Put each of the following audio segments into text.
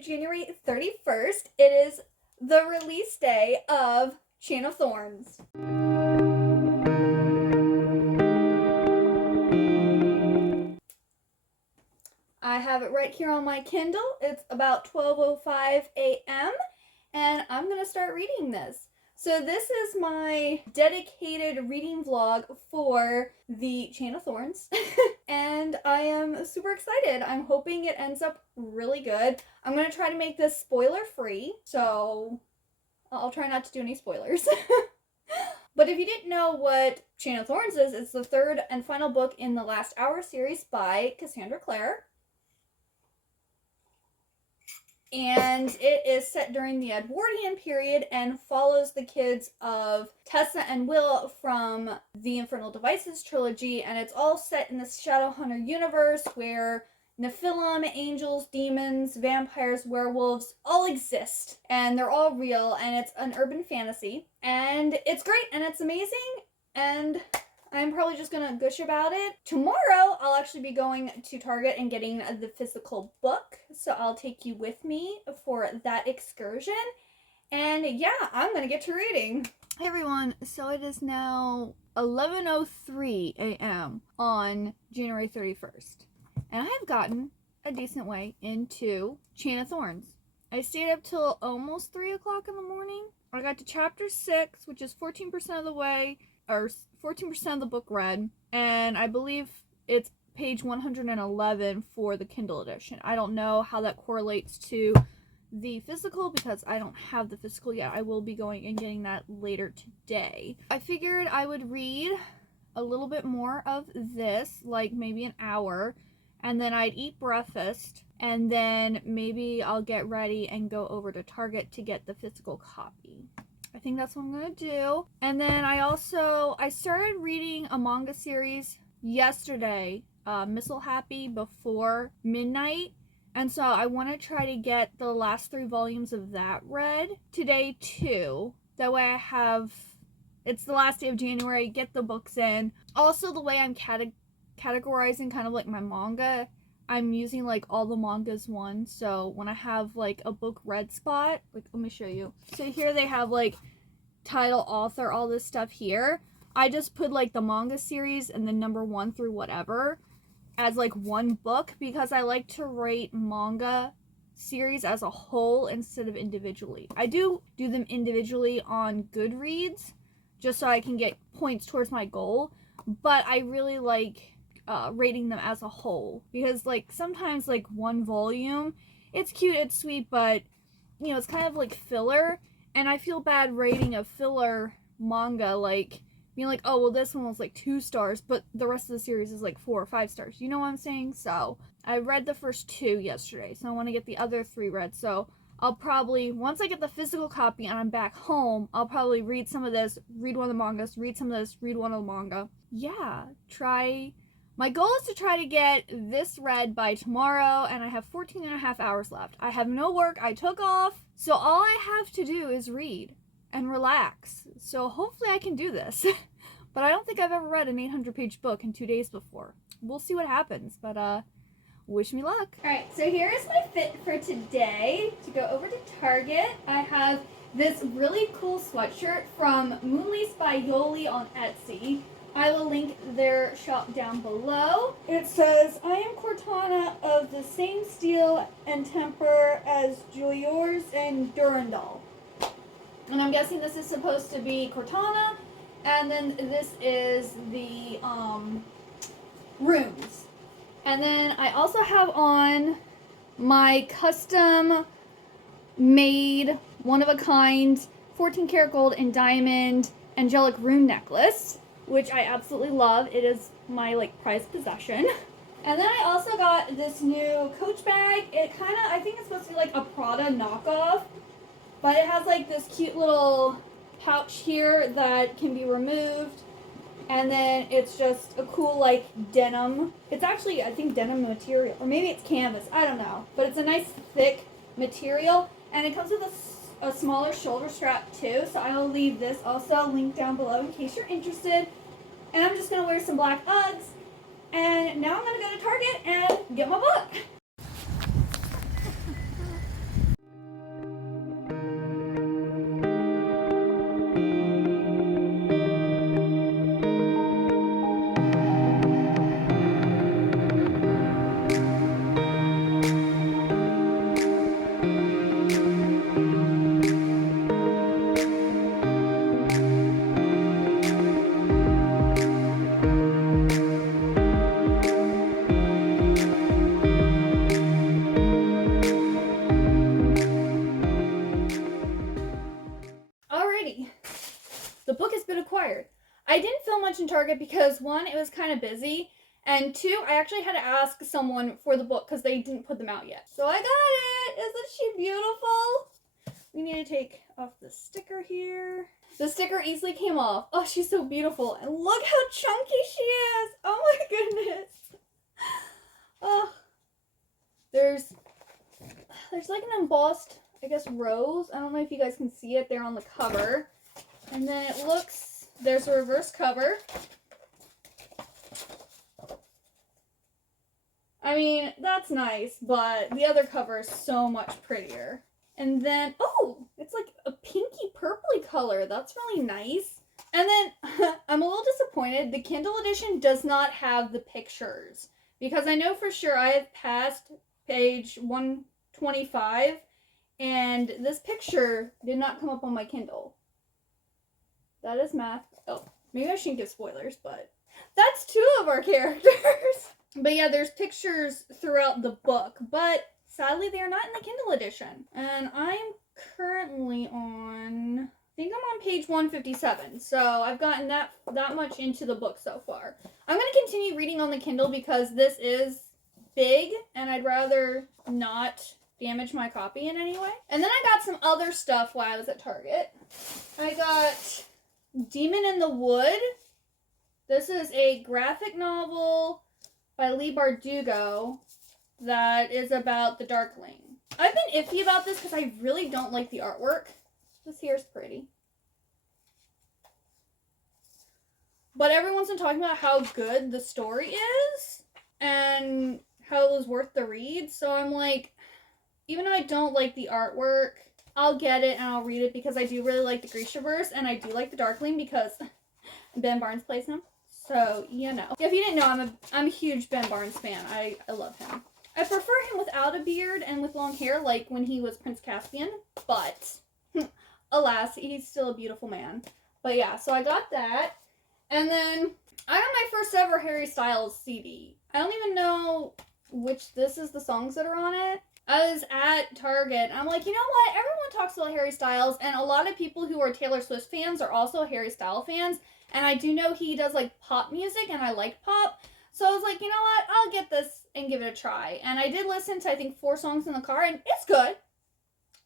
January 31st. It is the release day of Chain of Thorns. I have it right here on my Kindle. It's about 12:05 a.m. and I'm going to start reading this. So this is my dedicated reading vlog for the Chain of Thorns. And I am super excited. I'm hoping it ends up really good. I'm going to try to make this spoiler free, so I'll try not to do any spoilers. But if you didn't know what Chain of Thorns is, it's the third and final book in the Last Hour series by Cassandra Clare. And it is set during the Edwardian period and follows the kids of Tessa and Will from the Infernal Devices trilogy. And it's all set in the Shadowhunter universe where Nephilim, angels, demons, vampires, werewolves all exist. And they're all real. And it's an urban fantasy. And it's great and it's amazing. And I'm probably just gonna gush about it. Tomorrow, I'll actually be going to Target and getting the physical book. So I'll take you with me for that excursion. And yeah, I'm gonna get to reading. Hey everyone, so it is now 11:03 a.m. on January 31st. And I have gotten a decent way into Chain of Thorns. I stayed up till almost 3 o'clock in the morning. I got to chapter 6, which is 14% of the way, or 14% of the book read, and I believe it's page 111 for the Kindle edition. I don't know how that correlates to the physical because I don't have the physical yet. I will be going and getting that later today. I figured I would read a little bit more of this, like maybe an hour, and then I'd eat breakfast, and then maybe I'll get ready and go over to Target to get the physical copy. I think that's what I'm going to do. And then I started reading a manga series yesterday, Missile Happy, before midnight. And so I want to try to get the last 3 volumes of that read today too. That way I have, it's the last day of January, get the books in. Also the way I'm categorizing kind of like my manga, I'm using like all the mangas one, so when I have like a book read spot, like let me show you. So here they have like title, author, all this stuff here. I just put like the manga series and then number 1 through whatever as like one book because I like to rate manga series as a whole instead of individually. I do them individually on Goodreads just so I can get points towards my goal, but I really like rating them as a whole because like sometimes like one volume, it's cute, it's sweet, but you know, it's kind of like filler, and I feel bad rating a filler manga, like being like, oh well, this one was like 2 stars but the rest of the series is like 4 or 5 stars, you know what I'm saying? So I read the first 2 yesterday, so I want to get the other 3 read. So I'll probably, once I get the physical copy and I'm back home, I'll probably read some of this, read one of the mangas, read some of this, read one of the manga. Yeah, my goal is to try to get this read by tomorrow, and I have 14 and a half hours left. I have no work, I took off, so all I have to do is read and relax. So hopefully I can do this. But I don't think I've ever read an 800-page book in 2 days before. We'll see what happens, but wish me luck. Alright, so here is my fit for today. To go over to Target, I have this really cool sweatshirt from Moonlease by Yoli on Etsy. I will link their shop down below. It says, I am Cortana of the same steel and temper as Joyors and Durandal. And I'm guessing this is supposed to be Cortana, and then this is the runes. And then I also have on my custom made, one-of-a-kind, 14 karat gold and diamond angelic rune necklace, which I absolutely love. It is my like prized possession. And then I also got this new Coach bag. It kind of, I think it's supposed to be like a Prada knockoff, but it has like this cute little pouch here that can be removed. And then it's just a cool like denim. It's actually, I think, denim material, or maybe it's canvas, I don't know. But it's a nice thick material, and it comes with a smaller shoulder strap too, so I will leave this also linked down below in case you're interested. And I'm just going to wear some black Uggs, and now I'm going to go to Target and get my book. tired. I didn't film much in Target because, one, it was kind of busy, and two, I actually had to ask someone for the book because they didn't put them out yet. So I got it! Isn't she beautiful? We need to take off the sticker here. The sticker easily came off. Oh, she's so beautiful. And look how chunky she is! Oh my goodness! Oh. There's like an embossed, I guess, rose. I don't know if you guys can see it there on the cover. And then it looks, there's a reverse cover. I mean, that's nice, but the other cover is so much prettier. And then, oh, it's like a pinky purpley color. That's really nice. And then, I'm a little disappointed. The Kindle edition does not have the pictures. Because I know for sure I have passed page 125, and this picture did not come up on my Kindle. That is math. Oh, maybe I shouldn't give spoilers, but that's 2 of our characters. But yeah, there's pictures throughout the book, but sadly they are not in the Kindle edition. And I'm currently on, I think I'm on page 157, so I've gotten that much into the book so far. I'm going to continue reading on the Kindle because this is big, and I'd rather not damage my copy in any way. And then I got some other stuff while I was at Target. I got Demon in the Wood. This is a graphic novel by Lee Bardugo that is about the Darkling. I've been iffy about this because I really don't like the artwork. This here is pretty. But everyone's been talking about how good the story is and how it was worth the read. So I'm like, even though I don't like the artwork, I'll get it and I'll read it because I do really like the Grishaverse and I do like the Darkling because Ben Barnes plays him. So, you know. If you didn't know, I'm a huge Ben Barnes fan. I love him. I prefer him without a beard and with long hair, like when he was Prince Caspian. But, alas, he's still a beautiful man. But yeah, so I got that. And then, I got my first ever Harry Styles CD. I don't even know which this is the songs that are on it. I was at Target, and I'm like, you know what? Everyone talks about Harry Styles, and a lot of people who are Taylor Swift fans are also Harry Styles fans. And I do know he does, like, pop music, and I like pop. So I was like, you know what? I'll get this and give it a try. And I did listen to, I think, 4 songs in the car, and it's good.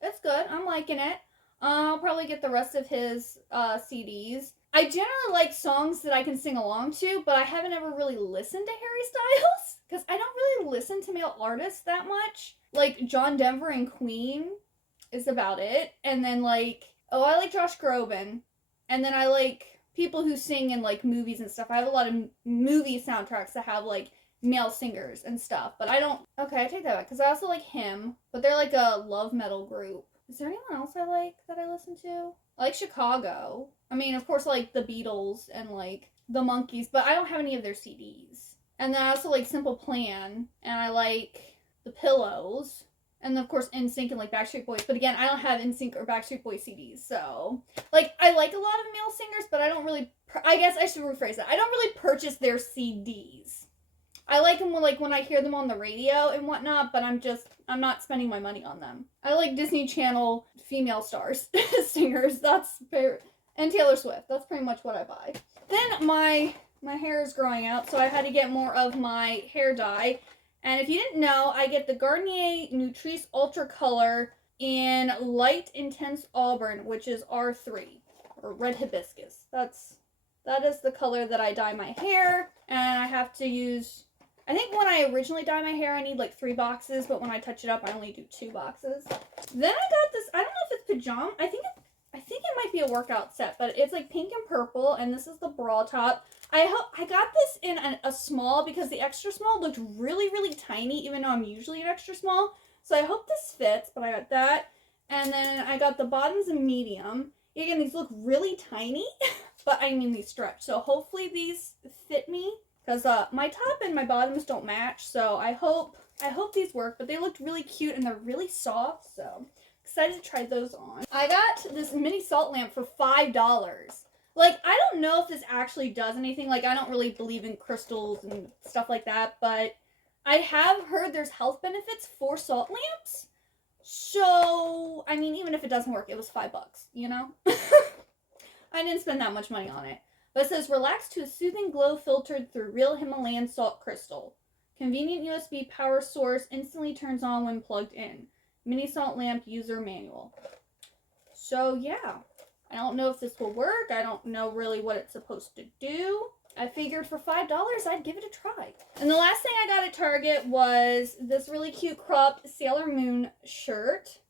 It's good. I'm liking it. I'll probably get the rest of his CDs. I generally like songs that I can sing along to, but I haven't ever really listened to Harry Styles. Because I don't really listen to male artists that much. Like, John Denver and Queen is about it. And then, like, oh, I like Josh Groban. And then I like people who sing in, like, movies and stuff. I have a lot of movie soundtracks that have, like, male singers and stuff. But I don't... Okay, I take that back. Because I also like him. But they're, like, a love metal group. Is there anyone else I like that I listen to? I like Chicago. I mean, of course, I like the Beatles and, like, the Monkees. But I don't have any of their CDs. And then I also like Simple Plan. And I like the Pillows. And then, of course, NSYNC and, like, Backstreet Boys. But again, I don't have NSYNC or Backstreet Boys CDs. So, like, I like a lot of male singers, but I don't really... I guess I should rephrase that. I don't really purchase their CDs. I like them when I hear them on the radio and whatnot, but I'm not spending my money on them. I like Disney Channel female stars, singers. That's very... And Taylor Swift. That's pretty much what I buy. Then my hair is growing out, so I had to get more of my hair dye. And if you didn't know, I get the Garnier Nutrice Ultra Color in Light Intense Auburn, which is R3, or Red Hibiscus. That is the color that I dye my hair, and I have to use, I think when I originally dye my hair, I need like 3 boxes, but when I touch it up, I only do 2 boxes. Then I got this, I don't know if it's pajama, I think it might be a workout set, but it's like pink and purple, and this is the bra top. I got this in a small because the extra small looked really, really tiny, even though I'm usually an extra small. So I hope this fits, but I got that. And then I got the bottoms in medium. Again, these look really tiny, but I mean these stretch. So hopefully these fit me because my top and my bottoms don't match. So I hope these work, but they looked really cute and they're really soft. So excited to try those on. I got this mini salt lamp for $5. Like, I don't know if this actually does anything. Like, I don't really believe in crystals and stuff like that, but I have heard there's health benefits for salt lamps. So, I mean, even if it doesn't work, it was $5, you know? I didn't spend that much money on it. But it says, relax to a soothing glow filtered through real Himalayan salt crystal. Convenient USB power source instantly turns on when plugged in. Mini salt lamp user manual. So yeah, I don't know if this will work. I don't know really what it's supposed to do. I figured for $5 I'd give it a try. And the last thing I got at Target was this really cute cropped Sailor Moon shirt.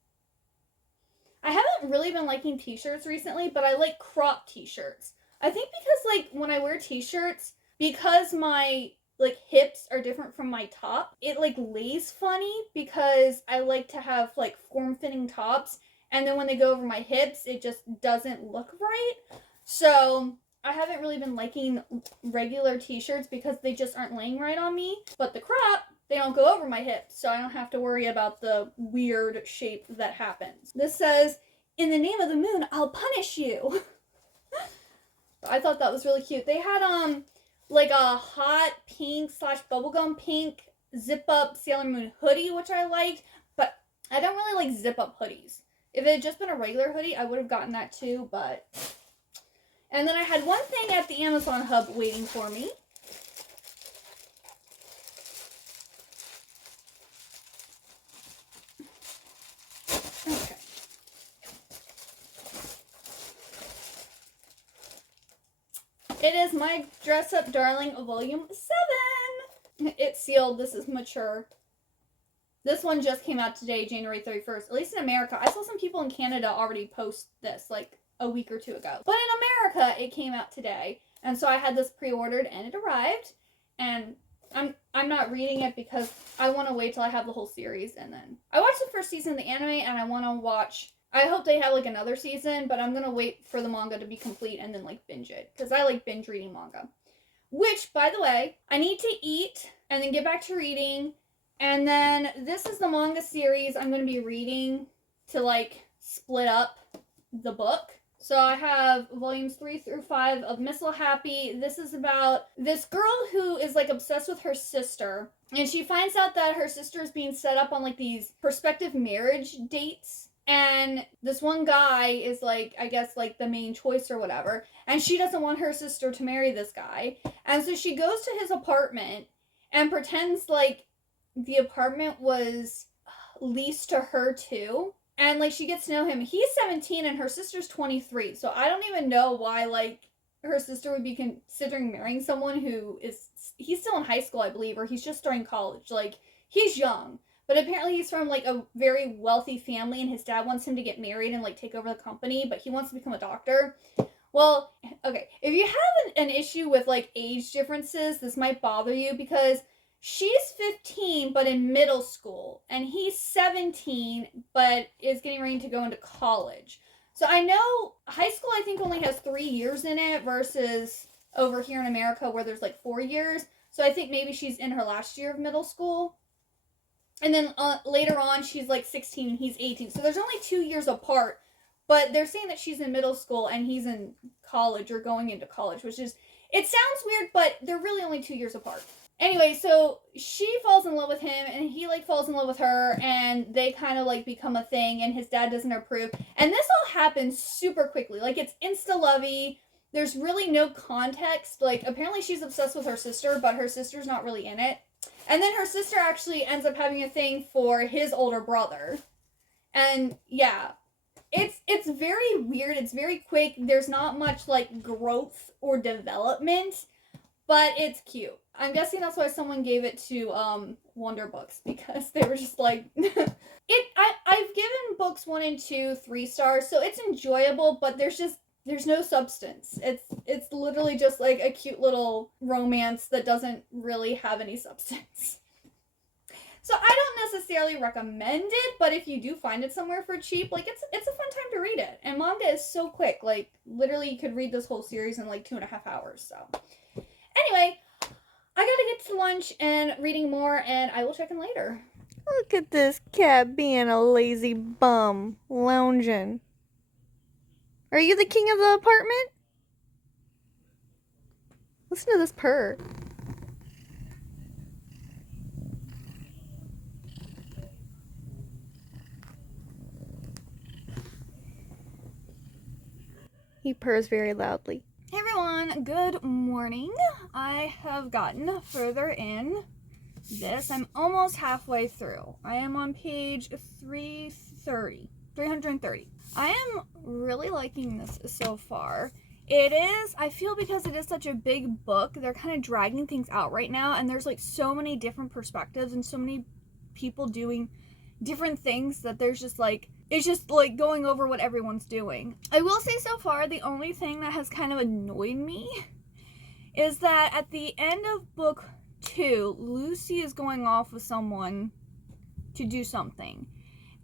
I haven't really been liking t-shirts recently, but I like cropped t-shirts. I think because like when I wear t-shirts, because my like hips are different from my top, it like lays funny because I like to have like form-fitting tops, and then when they go over my hips, it just doesn't look right. So I haven't really been liking regular t-shirts because they just aren't laying right on me. But the crop, they don't go over my hips, so I don't have to worry about the weird shape that happens. This says, in the name of the moon, I'll punish you. I thought that was really cute. They had like a hot pink / bubblegum pink zip up Sailor Moon hoodie, which I liked, but I don't really like zip up hoodies. If it had just been a regular hoodie, I would have gotten that too, but... And then I had one thing at the Amazon hub waiting for me. Okay. It is my Dress Up Darling Volume 7. It's sealed. This is mature. This one just came out today, January 31st. At least in America. I saw some people in Canada already post this, like, a week or two ago. But in America, it came out today. And so I had this pre-ordered, and it arrived. And I'm not reading it because I want to wait till I have the whole series. And then I watched the first season of the anime, and I want to watch... I hope they have, like, another season, but I'm going to wait for the manga to be complete and then, like, binge it. Because I like binge reading manga. Which, by the way, I need to eat and then get back to reading. And then this is the manga series I'm going to be reading to, like, split up the book. So I have volumes 3 through 5 of Missile Happy. This is about this girl who is, like, obsessed with her sister. And she finds out that her sister is being set up on, like, these prospective marriage dates. And this one guy is, like, I guess, like, the main choice or whatever. And she doesn't want her sister to marry this guy. And so she goes to his apartment and pretends like the apartment was leased to her, too. And, like, she gets to know him. He's 17 and her sister's 23. So I don't even know why, like, her sister would be considering marrying someone who is... He's still in high school, I believe, or he's just starting college. Like, he's young. But apparently he's from, like, a very wealthy family, and his dad wants him to get married and, like, take over the company, but he wants to become a doctor. Well, okay, if you have an issue with, like, age differences, this might bother you, because she's 15, but in middle school, and he's 17, but is getting ready to go into college. So I know high school, I think, only has 3 years in it, versus over here in America, where there's, like, 4 years. So I think maybe she's in her last year of middle school. And then later on, she's like 16 and he's 18. So there's only 2 years apart. But they're saying that she's in middle school and he's in college or going into college, which is... It sounds weird, but they're really only 2 years apart. Anyway, so she falls in love with him and he, like, falls in love with her. And they kind of, like, become a thing and his dad doesn't approve. And this all happens super quickly. Like, it's insta-lovey. There's really no context. Like, apparently she's obsessed with her sister, but her sister's not really in it. And then her sister actually ends up having a thing for his older brother. And yeah, it's very weird. It's very quick. There's not much, like, growth or development, but it's cute. I'm guessing that's why someone gave it to Wonder Books, because they were just like... I've given books 1 and 2 3 stars, so it's enjoyable, but there's no substance. It's literally just, like, a cute little romance that doesn't really have any substance. So I don't necessarily recommend it, but if you do find it somewhere for cheap, like, it's a fun time to read it. And manga is so quick. Like, literally you could read this whole series in, like, 2.5 hours, so. Anyway, I gotta get to lunch and reading more, and I will check in later. Look at this cat being a lazy bum, lounging. Are you the king of the apartment? Listen to this purr. He purrs very loudly. Hey everyone, everyone, good morning. I have gotten further in this. I'm almost halfway through. I am on page 330. I am really liking this so far. It is, I feel, because it is such a big book, they're kind of dragging things out right now, and there's like so many different perspectives and so many people doing different things that there's just like, it's just like going over what everyone's doing. I will say so far, the only thing that has kind of annoyed me is that at the end of book 2, Lucy is going off with someone to do something.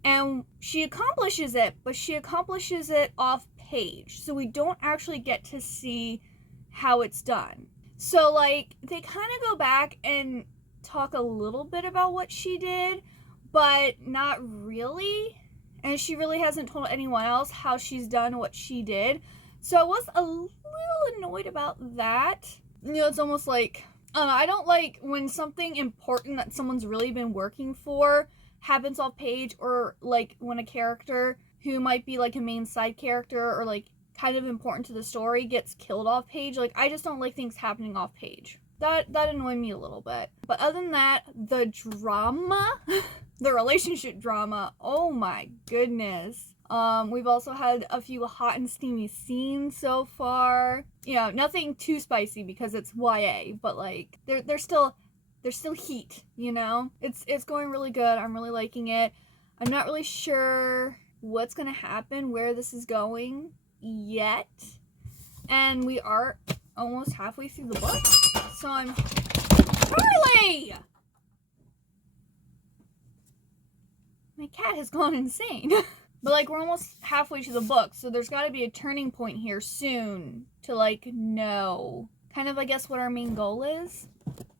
And she accomplishes it, but she accomplishes it off page. So we don't actually get to see how it's done. So like, they kind of go back and talk a little bit about what she did, but not really. And she really hasn't told anyone else how she's done what she did. So I was a little annoyed about that. You know, it's almost like, I don't like when something important that someone's really been working for happens off page, or like when a character who might be like a main side character or like kind of important to the story gets killed off page. Like, I just don't like things happening off page. That annoyed me a little bit. But other than that, the drama, the relationship drama, oh my goodness. We've also had a few hot and steamy scenes so far. You know, nothing too spicy because it's YA, but like they're still heat, you know? It's going really good. I'm really liking it. I'm not really sure what's gonna happen, where this is going yet. And we are almost halfway through the book. So I'm Charlie! My cat has gone insane. But like, we're almost halfway to the book, so there's gotta be a turning point here soon to like know kind of, I guess, what our main goal is.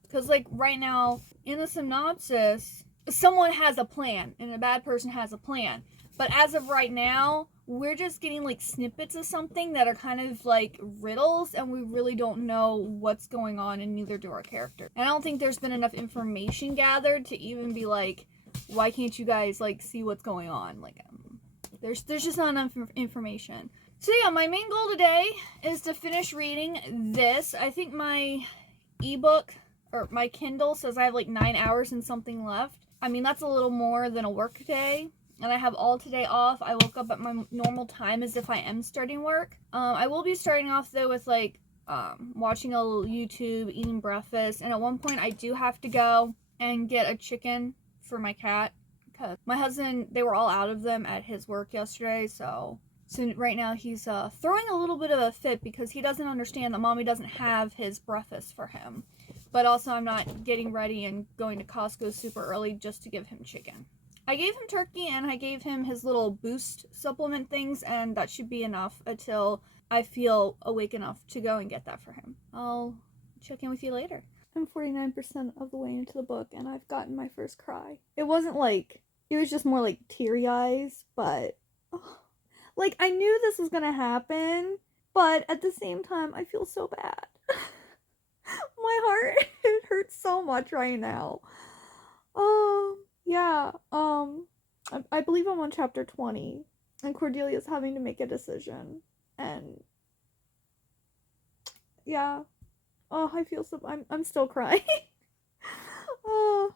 Because like right now in the synopsis, someone has a plan and a bad person has a plan. But as of right now, we're just getting like snippets of something that are kind of like riddles, and we really don't know what's going on, and neither do our character. And I don't think there's been enough information gathered to even be like, why can't you guys like see what's going on? Like, there's just not enough information. So yeah, my main goal today is to finish reading this. I think my ebook or my Kindle says I have like 9 hours and something left. I mean, that's a little more than a work day. And I have all today off. I woke up at my normal time as if I am starting work. I will be starting off though with like watching a little YouTube, eating breakfast. And at one point I do have to go and get a chicken for my cat. Because my husband, they were all out of them at his work yesterday. So right now he's throwing a little bit of a fit because he doesn't understand that mommy doesn't have his breakfast for him. But also I'm not getting ready and going to Costco super early just to give him chicken. I gave him turkey and I gave him his little boost supplement things, and that should be enough until I feel awake enough to go and get that for him. I'll check in with you later. I'm 49% of the way into the book and I've gotten my first cry. It wasn't like, it was just more like teary eyes, but like I knew this was gonna happen, but at the same time I feel so bad. My heart, it hurts so much right now. Yeah, I believe I'm on chapter 20, and Cordelia's having to make a decision, and yeah, I feel so, I'm still crying. Oh,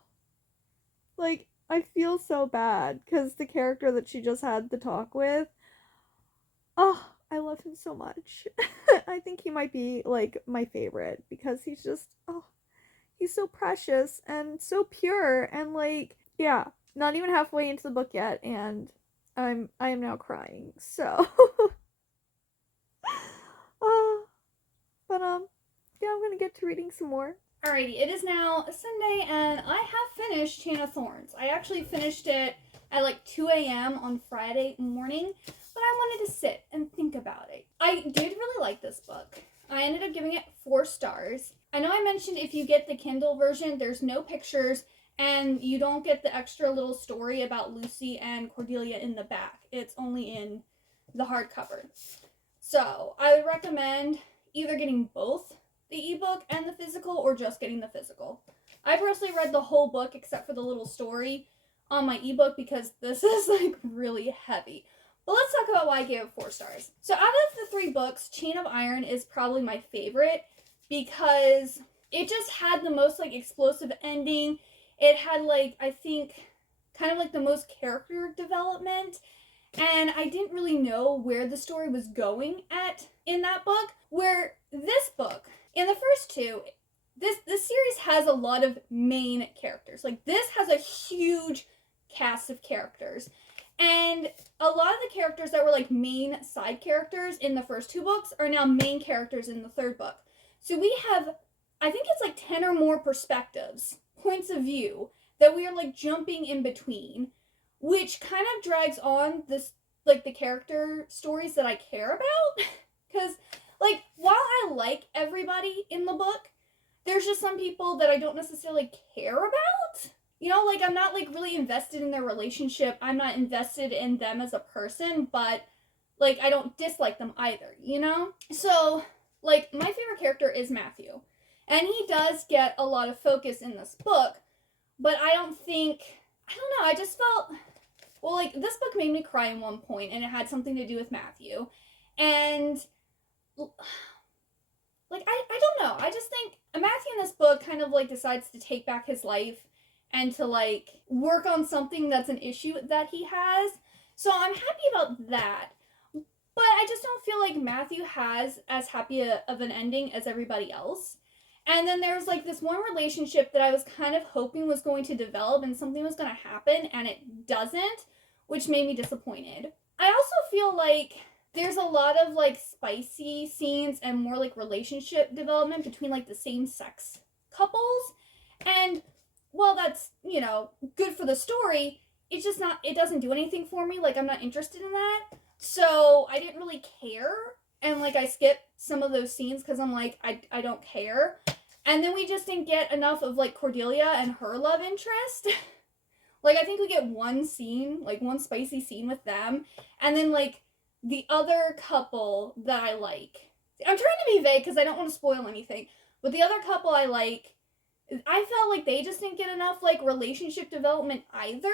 like, I feel so bad, because the character that she just had the talk with, I love him so much. I think he might be, like, my favorite, because he's just, he's so precious, and so pure, and like, yeah, not even halfway into the book yet, and I am now crying. So, but yeah, I'm gonna get to reading some more. Alrighty, it is now Sunday, and I have finished Chain of Thorns. I actually finished it at like 2 a.m. on Friday morning, but I wanted to sit and think about it. I did really like this book. I ended up giving it 4 stars. I know I mentioned if you get the Kindle version, there's no pictures, and you don't get the extra little story about Lucy and Cordelia in the back. It's only in the hardcover. So I would recommend either getting both the ebook and the physical, or just getting the physical. I personally read the whole book except for the little story on my ebook because this is like really heavy. But let's talk about why I gave it 4 stars. So out of the 3 books, Chain of Iron is probably my favorite because it just had the most like explosive ending. It had like, I think, kind of like the most character development. And I didn't really know where the story was going at in that book. Where this book, in the first 2, this series has a lot of main characters. Like, this has a huge cast of characters. And a lot of the characters that were like main side characters in the first 2 books are now main characters in the 3rd book. So we have, I think it's like 10 or more perspectives, points of view, that we are like jumping in between, which kind of drags on this, like, the character stories that I care about. Because, like, while I like everybody in the book, there's just some people that I don't necessarily care about. You know, like, I'm not, like, really invested in their relationship. I'm not invested in them as a person, but, like, I don't dislike them either, you know? So, like, my favorite character is Matthew. And he does get a lot of focus in this book, but I don't know, I just felt, well, like, this book made me cry in one point, and it had something to do with Matthew. And, like, I don't know. I just think Matthew in this book kind of, like, decides to take back his life and to, like, work on something that's an issue that he has. So I'm happy about that. But I just don't feel like Matthew has as happy of an ending as everybody else. And then there's, like, this one relationship that I was kind of hoping was going to develop and something was going to happen, and it doesn't, which made me disappointed. I also feel like there's a lot of, like, spicy scenes and more, like, relationship development between, like, the same-sex couples. And while that's, you know, good for the story, it's just not, it doesn't do anything for me. Like, I'm not interested in that. So I didn't really care. And, like, I skipped some of those scenes because I'm like, I don't care. And then we just didn't get enough of, like, Cordelia and her love interest. Like, I think we get one scene, like, one spicy scene with them. And then, like, the other couple that I like. I'm trying to be vague because I don't want to spoil anything. But the other couple I like, I felt like they just didn't get enough, like, relationship development either.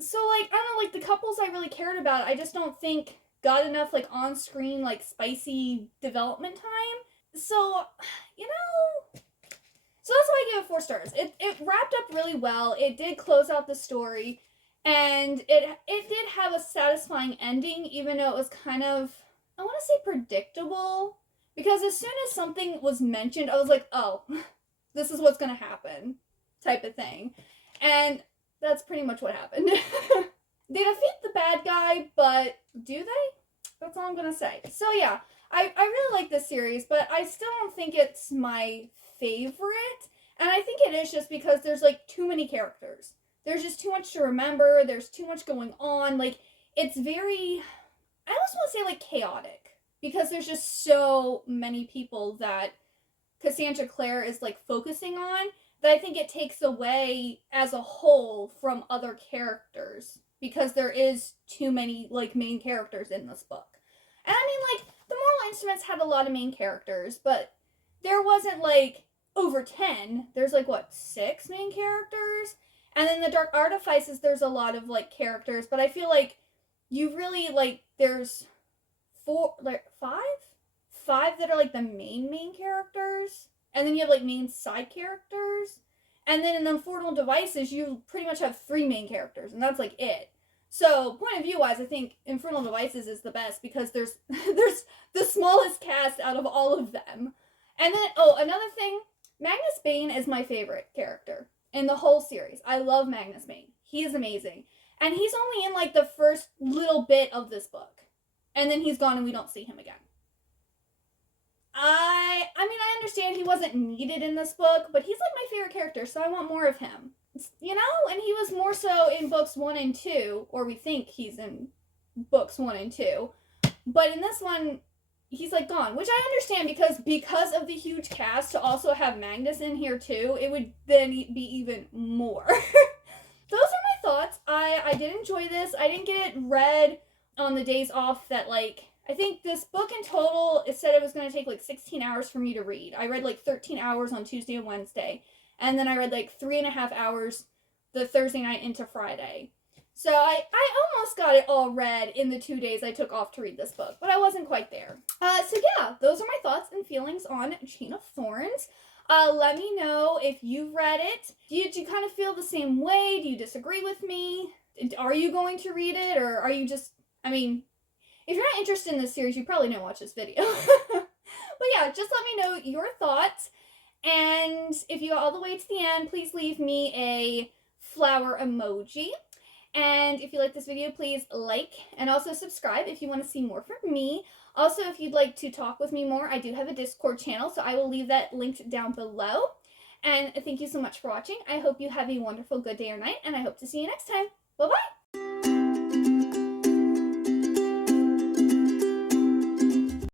So, like, I don't know, like, the couples I really cared about, I just don't think got enough, like, on-screen, like, spicy development time. So, you know, so that's why I give it 4 stars. It wrapped up really well. It did close out the story, and it did have a satisfying ending, even though it was kind of, I want to say, predictable. Because as soon as something was mentioned, I was like, oh, this is what's going to happen, type of thing. And that's pretty much what happened. They defeat the bad guy, but do they? That's all I'm going to say. So yeah, I really like this series, but I still don't think it's my favorite. And I think it is just because there's, like, too many characters. There's just too much to remember. There's too much going on. Like, it's very, I almost want to say, like, chaotic. Because there's just so many people that Cassandra Clare is, like, focusing on, that I think it takes away as a whole from other characters. Because there is too many, like, main characters in this book. And I mean, like, the Moral Instruments had a lot of main characters, but there wasn't, like, over 10. There's, like, what, 6 main characters? And then the Dark Artifices, there's a lot of, like, characters, but I feel like you really, like, there's 4, like, 5? 5 that are, like, the main characters. And then you have, like, main side characters. And then in the Infernal Devices, you pretty much have 3 main characters, and that's, like, it. So, point of view wise, I think Infernal Devices is the best because there's the smallest cast out of all of them. And then, oh, another thing, Magnus Bane is my favorite character in the whole series. I love Magnus Bane. He is amazing. And he's only in, like, the first little bit of this book. And then he's gone and we don't see him again. I mean, I understand he wasn't needed in this book, but he's, like, my favorite character, so I want more of him. You know? And he was more so in books 1 and 2, or we think he's in books 1 and 2. But in this one, he's, like, gone, which I understand because of the huge cast, to also have Magnus in here too, it would then be even more. Those are my thoughts. I did enjoy this. I didn't get it read on the days off that, like, I think this book in total, it said it was going to take, like, 16 hours for me to read. I read, like, 13 hours on Tuesday and Wednesday. And then I read, like, 3.5 hours the Thursday night into Friday. So I almost got it all read in the 2 days I took off to read this book, but I wasn't quite there. So yeah, those are my thoughts and feelings on Chain of Thorns. Let me know if you've read it. Did you kind of feel the same way? Do you disagree with me? Are you going to read it, or are you just, I mean, if you're not interested in this series, you probably don't watch this video. But yeah, just let me know your thoughts. And if you got all the way to the end, please leave me a flower emoji. And if you like this video, please like and also subscribe if you want to see more from me. Also, if you'd like to talk with me more, I do have a Discord channel, so I will leave that linked down below. And thank you so much for watching. I hope you have a wonderful good day or night, and I hope to see you next time. Bye-bye!